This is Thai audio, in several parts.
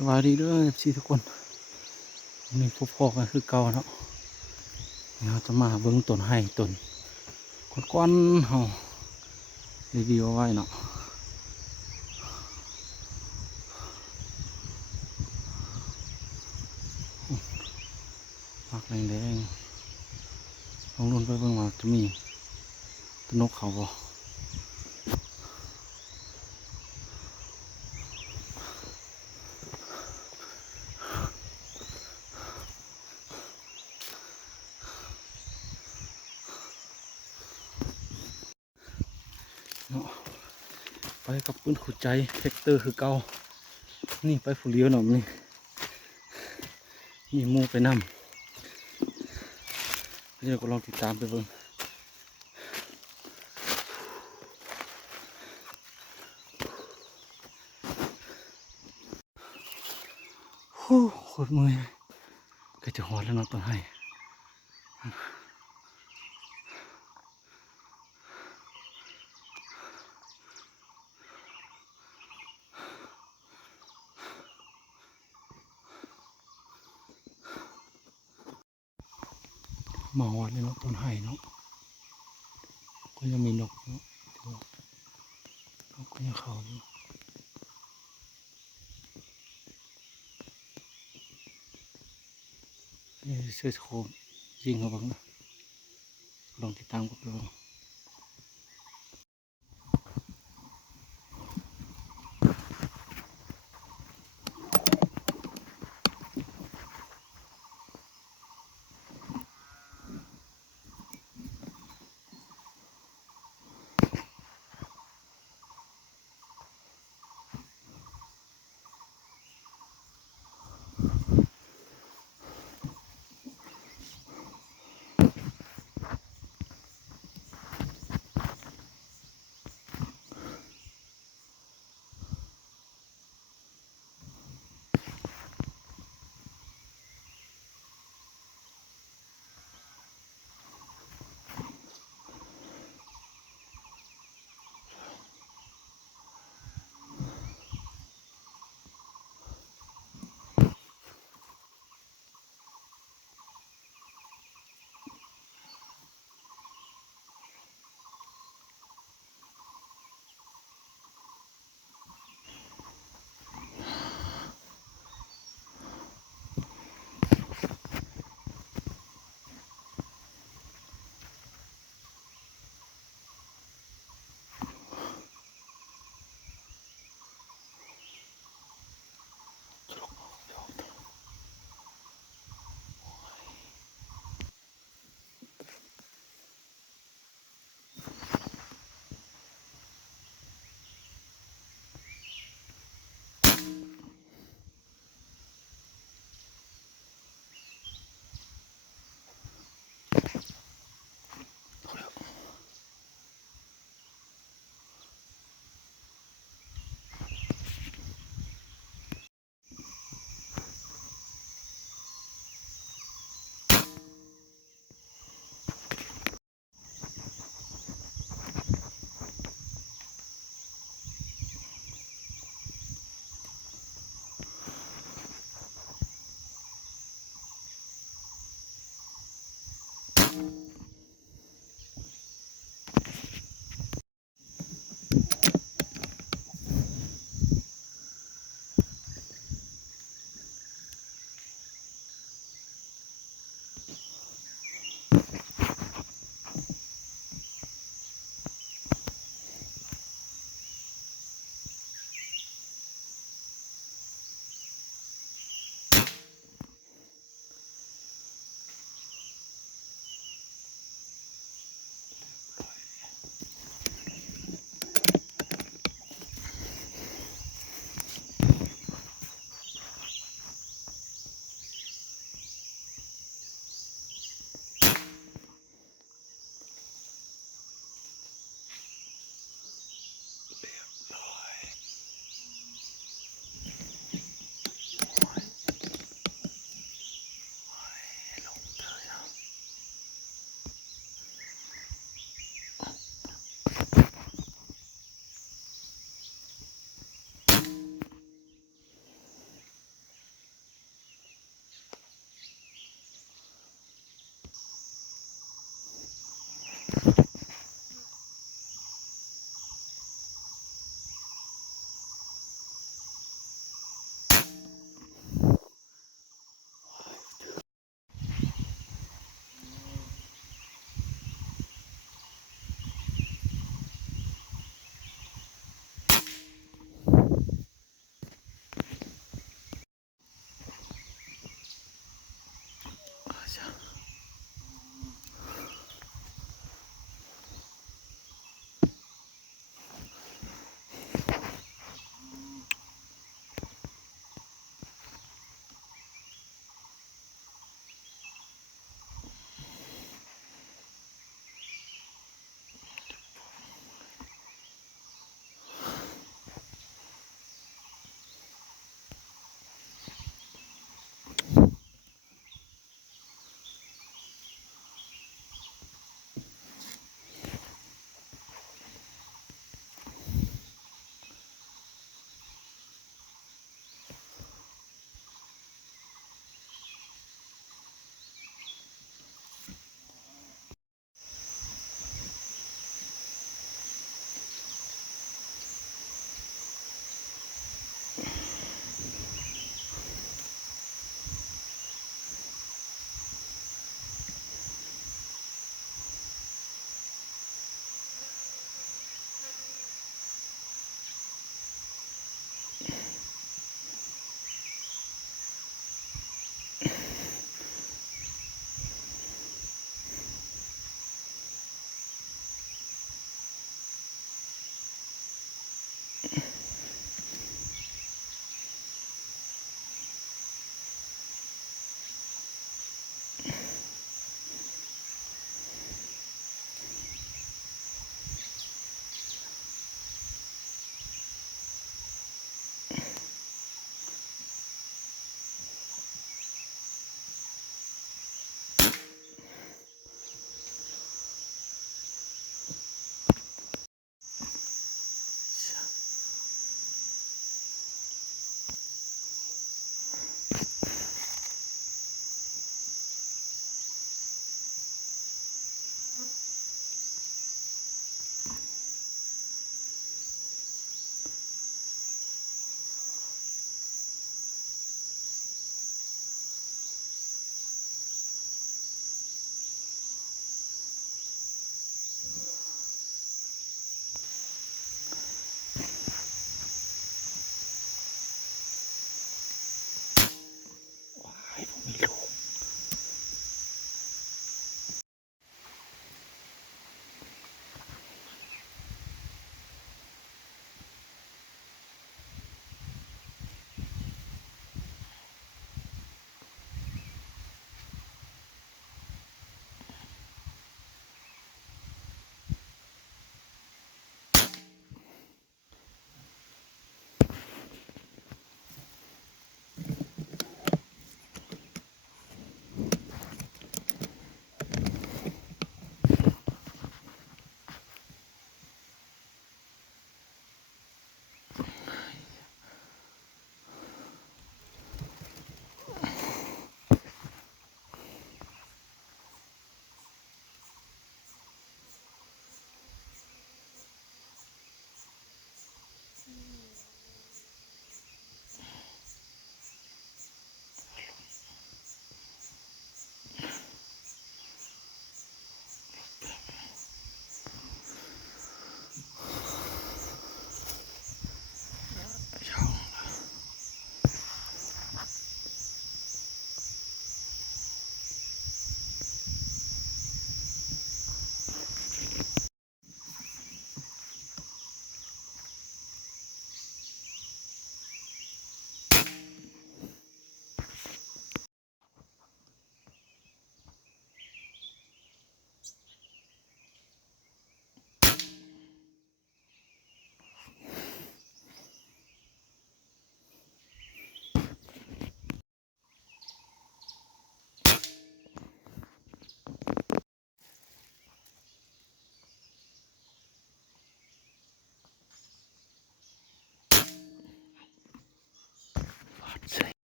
สวัสดีด้วยพี่ทุกคนวันนี้พบพอกันคือเก่าเนาะเราจะมาเบิ้งต้นไห้ต้นก้อนๆเฮารีวิวเอาไว้เนาะมักแดงๆลองลุ้นไปเบิ่งว่าจะมีต้นนกเขาบ่เนาะไปกับปืนขุดใจเซกเตอร์คือเก่านี่ไปผู้เลี้ยวเนาะนี่มูไปนำเดี๋ยวก็ลองติดตามไปเบิ่งโอ้โคตรเมื่อยก็จะหอดแล้วเนาะต้นไห้มาหอดเลยเนาะต้นไห้เนาะก็ยังมีนกเนาะนกก็ยังเข้าอยู่นี่เสื้อโคมยิงเขาบ้างนะลองติดตามกันดู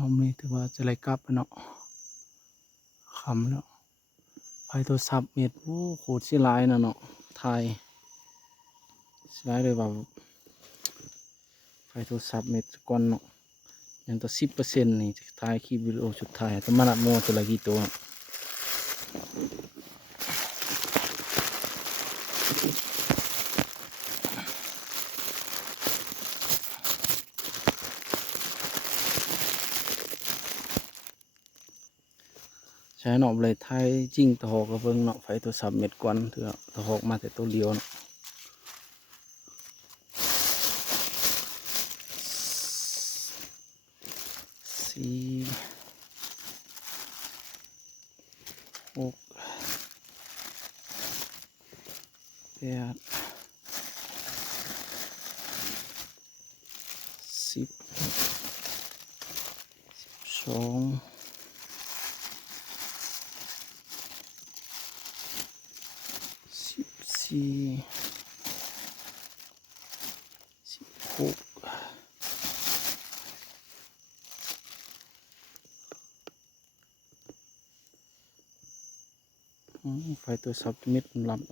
เอาไม่ถือว่าจะไรกลับแล้วเนาะคำแล้วไฟโทรศัพท์เม็ดโอ้โคตรสิหลายนะเนาะไทยสิหลายเลยว่าไฟโทรศัพท์เม็ดก่อนเนาะยังต่อ10%นี่ถ่ายคลิปวิดีโอสุดท้ายจะมานับโมตัวละกี่ตัวใช้เนาะเลยไทยจริงตะหอกกระเบิงเนาะไฟโทรศัพท์เม็ดก่อนเถอะตะหอกมาแต่ตัวเดียวเนาะ4 6 8 10 12 14 16ไฟตัวซับเม็ดลำ16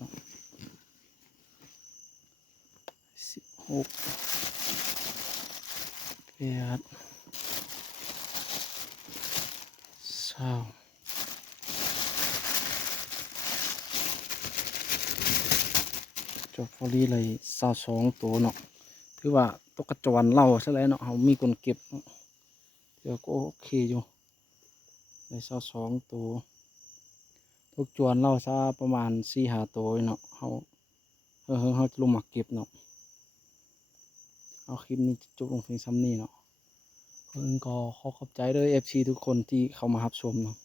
8 20จบฟอรี่เลย22ตัวเนาะถือว่าตกกระจวนเล่าซะแล้วเนาะเขามีคนเก็บเนาะเดี๋ยวก็โอเคอยู่ได้22ตัวตกจวนเล่าซะประมาณ4-5ตัวเนาะเขาจะลงมาเก็บเนาะเอาคลิปนี้จบลงเพียงซ้ำนี้เนาะเพิ่นก็ขอขอบใจด้วย FC ทุกคนที่เข้ามารับชมเนาะ